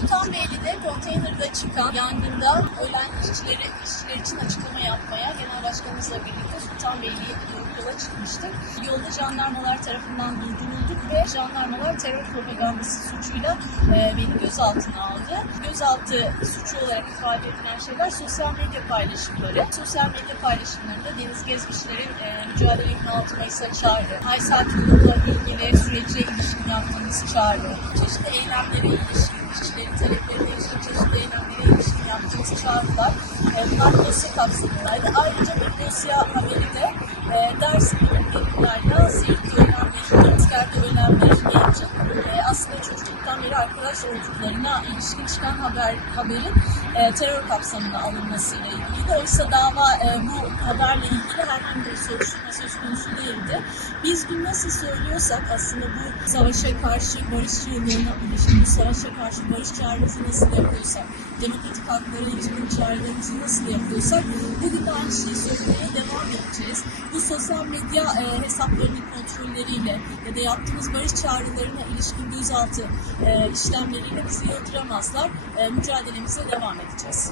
Sultanbeyli'de konteynerde çıkan yangında ölen işçileri, işçiler için açıklama yapmaya Genel Başkanımızla birlikte Sultanbeyli'ye gidiyoruz, yola çıkmıştık. Yolda jandarmalar tarafından durdurulduk ve jandarmalar terör propagandası suçuyla e, beni gözaltına aldı. Gözaltı suçu olarak ifade edilen şeyler sosyal medya paylaşımları. Sosyal medya paylaşımlarında Deniz Gezmişler'in e, mücadelenin 6 Mayıs'a çağrı, Ay Yolu'yla ilgili sürece ilişkin yaptığımız çağrı, çeşitli eylemlere ilişkin, işçilerin taleplerine ilişkin çeşitli eylemlere yaptığımız çağrılar e, dosya kapsamındaydı. Ayrıca bir dosya haberi de e, Dersim Gönüllüler'le Seyit ölen bir askerde bir gencin e, aslında çocukluktan beri arkadaş olduklarına ilişkin çıkan haber haberin e, terör kapsamına alınmasıyla ilgili. Oysa dava e, bu haberle ilgili herhangi bir soruşturma söz konusu. Biz bunu nasıl söylüyorsak aslında bu savaşa karşı barış çığlığına ilişkin, bu savaşa karşı barış çağrımızı nasıl yapıyorsak, demokratik haklara ilişkin çağrılarımızı nasıl yapıyorsak bugün aynı şeyi söylemeye devam edeceğiz. Bu sosyal medya e, hesaplarının kontrolleriyle ya da yaptığımız barış çağrılarına ilişkin gözaltı e, işlemleriyle bizi yıldıramazlar. E, mücadelemize devam edeceğiz.